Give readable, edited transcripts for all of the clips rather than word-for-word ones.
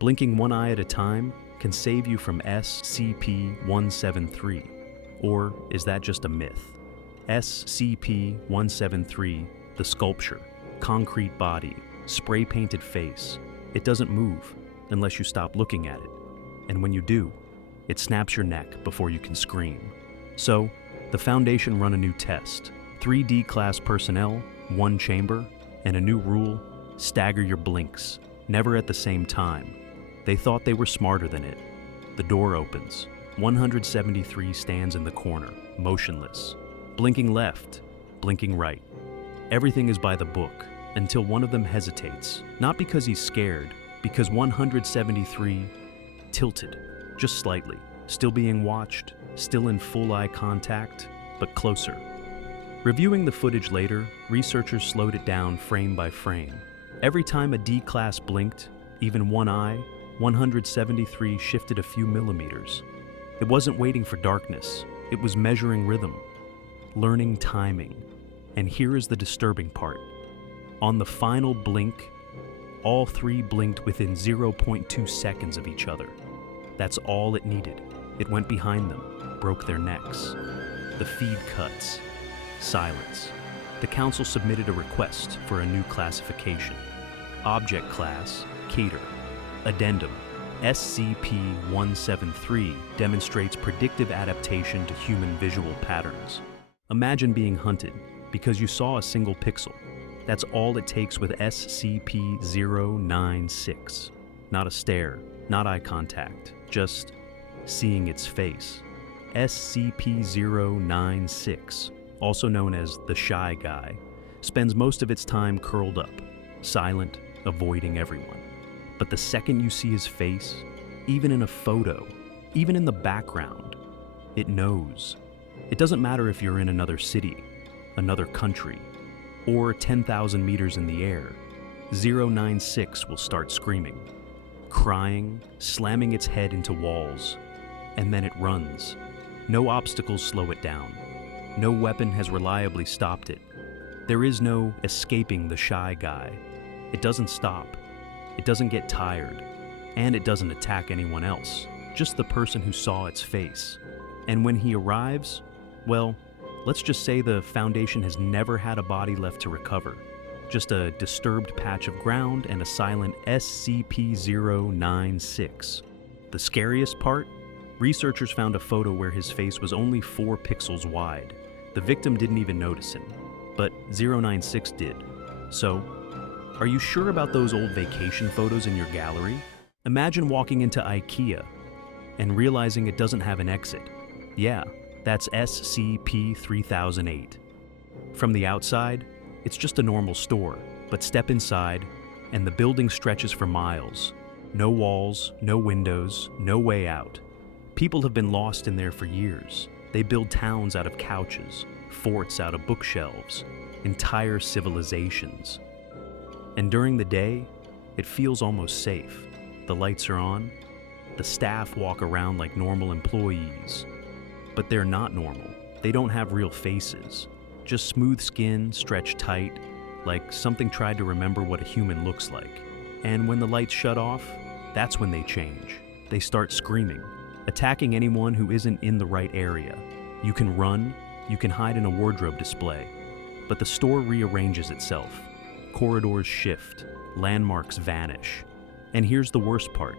Blinking one eye at a time can save you from SCP-173. Or is that just a myth? SCP-173, the sculpture, concrete body, spray-painted face. It doesn't move unless you stop looking at it. And when you do, it snaps your neck before you can scream. So, the Foundation run a new test. 3D class personnel, one chamber, and a new rule: stagger your blinks, never at the same time. They thought they were smarter than it. The door opens. 173 stands in the corner, motionless, blinking left, blinking right. Everything is by the book, until one of them hesitates, not because he's scared, because 173 tilted, just slightly, still being watched, still in full eye contact, but closer. Reviewing the footage later, researchers slowed it down frame by frame. Every time a D-class blinked, even one eye, 173 shifted a few millimeters. It wasn't waiting for darkness, it was measuring rhythm, learning timing. And here is the disturbing part. On the final blink, all three blinked within 0.2 seconds of each other. That's all it needed. It went behind them, broke their necks. The feed cuts. Silence. The council submitted a request for a new classification. Object class, Cater. Addendum. SCP-173 demonstrates predictive adaptation to human visual patterns. Imagine being hunted because you saw a single pixel. That's all it takes with SCP-096. Not a stare, not eye contact, just seeing its face. SCP-096, also known as the Shy Guy, spends most of its time curled up, silent, avoiding everyone. But the second you see his face, even in a photo, even in the background, it knows. It doesn't matter if you're in another city, another country, or 10,000 meters in the air, 096 will start screaming, crying, slamming its head into walls, and then it runs. No obstacles slow it down. No weapon has reliably stopped it. There is no escaping the Shy Guy. It doesn't stop. It doesn't get tired. And it doesn't attack anyone else, just the person who saw its face. And when he arrives, well, let's just say the Foundation has never had a body left to recover. Just a disturbed patch of ground and a silent SCP-096. The scariest part? Researchers found a photo where his face was only 4 pixels wide. The victim didn't even notice him, but 096 did. So, are you sure about those old vacation photos in your gallery? Imagine walking into IKEA and realizing it doesn't have an exit. Yeah, that's SCP-3008. From the outside, it's just a normal store, but step inside, and the building stretches for miles. No walls, no windows, no way out. People have been lost in there for years. They build towns out of couches, forts out of bookshelves, entire civilizations. And during the day, it feels almost safe. The lights are on. The staff walk around like normal employees. But they're not normal. They don't have real faces. Just smooth skin, stretched tight, like something tried to remember what a human looks like. And when the lights shut off, that's when they change. They start screaming, attacking anyone who isn't in the right area. You can run, you can hide in a wardrobe display, but the store rearranges itself. Corridors shift, landmarks vanish. And here's the worst part.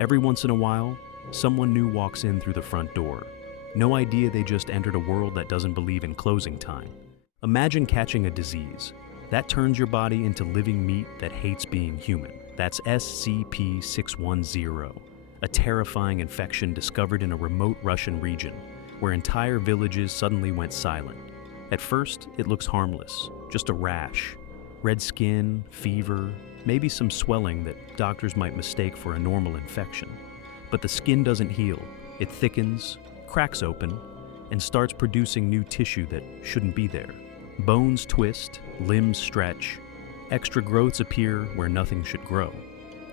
Every once in a while, someone new walks in through the front door. No idea they just entered a world that doesn't believe in closing time. Imagine catching a disease. That turns your body into living meat that hates being human. That's SCP-610, a terrifying infection discovered in a remote Russian region, where entire villages suddenly went silent. At first, it looks harmless, just a rash. Red skin, fever, maybe some swelling that doctors might mistake for a normal infection. But the skin doesn't heal. It thickens, cracks open, and starts producing new tissue that shouldn't be there. Bones twist, limbs stretch, extra growths appear where nothing should grow.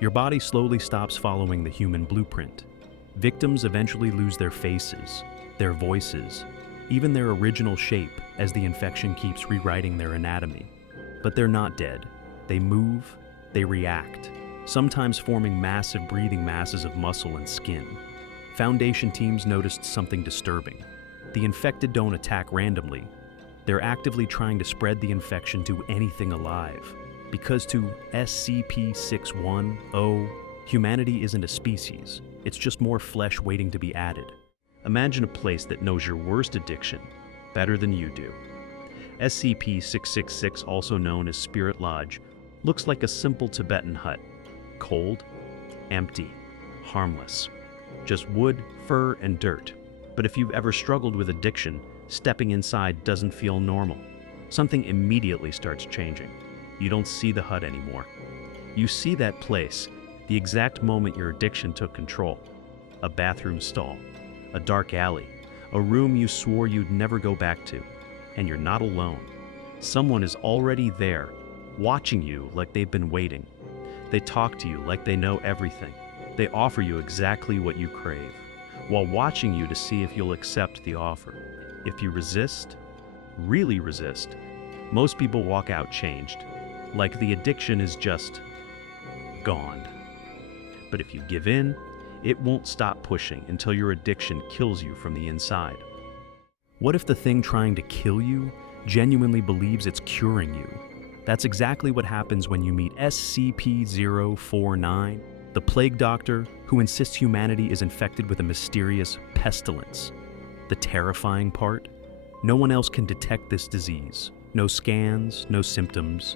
Your body slowly stops following the human blueprint. Victims eventually lose their faces, their voices, even their original shape as the infection keeps rewriting their anatomy. But they're not dead. They move, they react, sometimes forming massive breathing masses of muscle and skin. Foundation teams noticed something disturbing. The infected don't attack randomly. They're actively trying to spread the infection to anything alive. Because to SCP-610, humanity isn't a species. It's just more flesh waiting to be added. Imagine a place that knows your worst addiction better than you do. SCP-666, also known as Spirit Lodge, looks like a simple Tibetan hut. Cold, empty, harmless. Just wood, fur, and dirt. But if you've ever struggled with addiction, stepping inside doesn't feel normal. Something immediately starts changing. You don't see the hut anymore. You see that place, the exact moment your addiction took control. A bathroom stall, a dark alley, a room you swore you'd never go back to. And you're not alone. Someone is already there, watching you like they've been waiting. They talk to you like they know everything. They offer you exactly what you crave, while watching you to see if you'll accept the offer. If you resist, really resist, most people walk out changed, like the addiction is just gone. But if you give in, it won't stop pushing until your addiction kills you from the inside. What if the thing trying to kill you genuinely believes it's curing you? That's exactly what happens when you meet SCP-049, the plague doctor who insists humanity is infected with a mysterious pestilence. The terrifying part? No one else can detect this disease. No scans, no symptoms.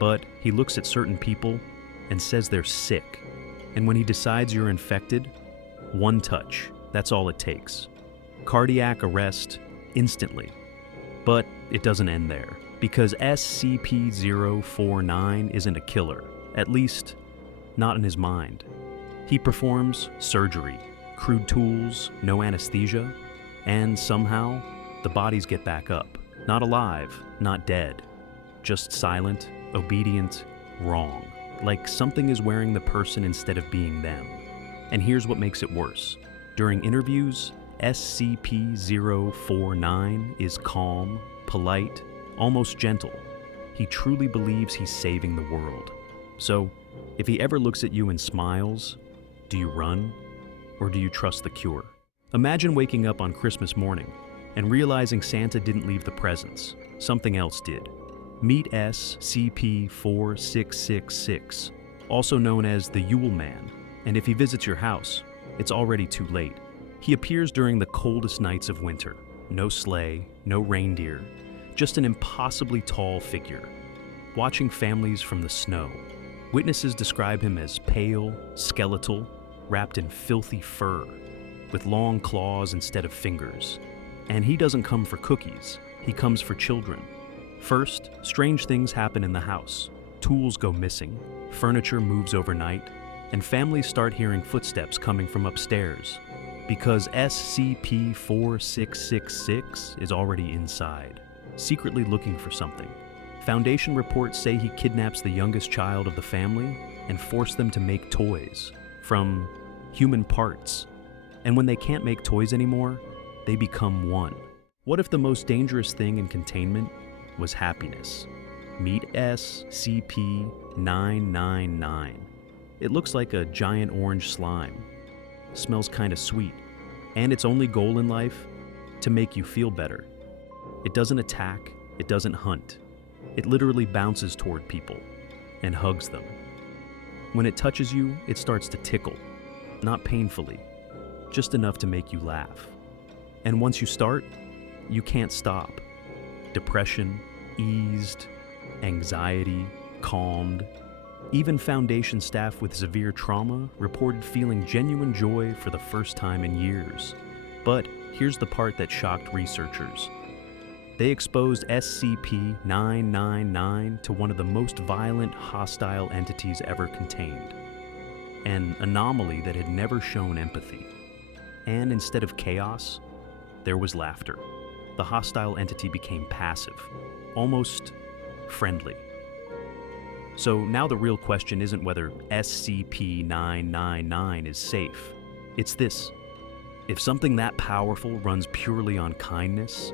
But he looks at certain people and says they're sick. And when he decides you're infected, one touch, that's all it takes. Cardiac arrest, instantly. But it doesn't end there, because SCP-049 isn't a killer, at least not in his mind. He performs surgery, crude tools, no anesthesia, and somehow the bodies get back up. Not alive, not dead, just silent, obedient, wrong. Like something is wearing the person instead of being them. And here's what makes it worse. During interviews, SCP-049 is calm, polite, almost gentle. He truly believes he's saving the world. So, if he ever looks at you and smiles, do you run, or do you trust the cure? Imagine waking up on Christmas morning and realizing Santa didn't leave the presents. Something else did. Meet SCP-4666, also known as the Yule Man, and if he visits your house, it's already too late. He appears during the coldest nights of winter. No sleigh, no reindeer, just an impossibly tall figure, watching families from the snow. Witnesses describe him as pale, skeletal, wrapped in filthy fur, with long claws instead of fingers. And he doesn't come for cookies, he comes for children. First, strange things happen in the house. Tools go missing, furniture moves overnight, and families start hearing footsteps coming from upstairs. Because SCP-4666 is already inside, secretly looking for something. Foundation reports say he kidnaps the youngest child of the family and forces them to make toys from human parts. And when they can't make toys anymore, they become one. What if the most dangerous thing in containment was happiness? Meet SCP-999. It looks like a giant orange slime. Smells kinda sweet, and its only goal in life, to make you feel better. It doesn't attack, it doesn't hunt. It literally bounces toward people and hugs them. When it touches you, it starts to tickle, not painfully, just enough to make you laugh. And once you start, you can't stop. Depression, eased, anxiety, calmed. Even Foundation staff with severe trauma reported feeling genuine joy for the first time in years. But here's the part that shocked researchers. They exposed SCP-999 to one of the most violent, hostile entities ever contained. An anomaly that had never shown empathy. And instead of chaos, there was laughter. The hostile entity became passive, almost friendly. So now the real question isn't whether SCP-999 is safe. It's this: if something that powerful runs purely on kindness,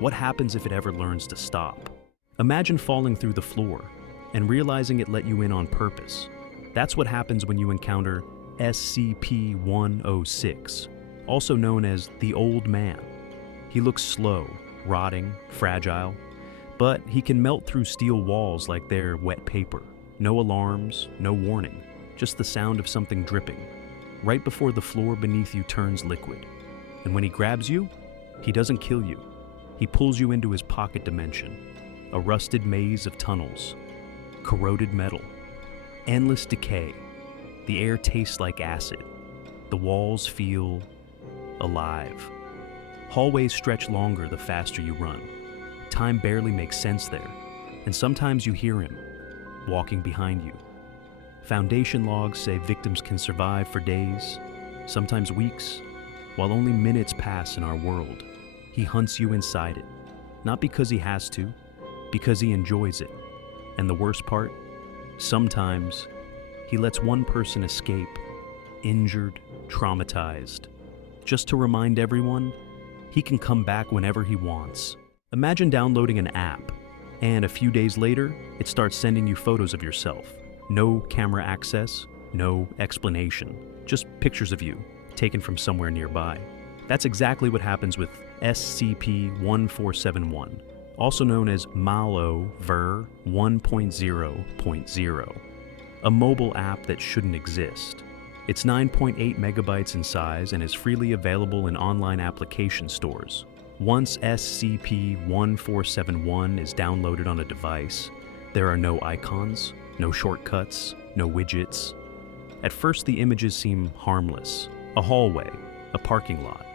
what happens if it ever learns to stop? Imagine falling through the floor and realizing it let you in on purpose. That's what happens when you encounter SCP-106, also known as the Old Man. He looks slow, rotting, fragile, but he can melt through steel walls like they're wet paper. No alarms, no warning, just the sound of something dripping, right before the floor beneath you turns liquid. And when he grabs you, he doesn't kill you. He pulls you into his pocket dimension, a rusted maze of tunnels, corroded metal, endless decay. The air tastes like acid. The walls feel alive. Hallways stretch longer the faster you run. Time barely makes sense there, and sometimes you hear him walking behind you. Foundation logs say victims can survive for days, sometimes weeks, while only minutes pass in our world. He hunts you inside it, not because he has to, because he enjoys it. And the worst part? Sometimes he lets one person escape, injured, traumatized, just to remind everyone he can come back whenever he wants. Imagine downloading an app, and a few days later, it starts sending you photos of yourself. No camera access, no explanation, just pictures of you, taken from somewhere nearby. That's exactly what happens with SCP-1471, also known as Malo Ver 1.0.0, a mobile app that shouldn't exist. It's 9.8 megabytes in size and is freely available in online application stores. Once SCP-1471 is downloaded on a device, there are no icons, no shortcuts, no widgets. At first, the images seem harmless. A hallway, a parking lot,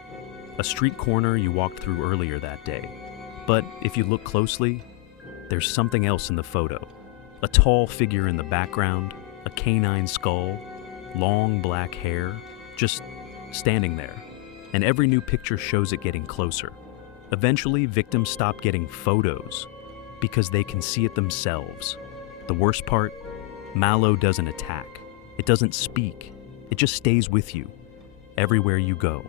a street corner you walked through earlier that day. But if you look closely, there's something else in the photo. A tall figure in the background, a canine skull, long black hair, just standing there. And every new picture shows it getting closer. Eventually, victims stop getting photos because they can see it themselves. The worst part, Malo doesn't attack. It doesn't speak. It just stays with you, everywhere you go.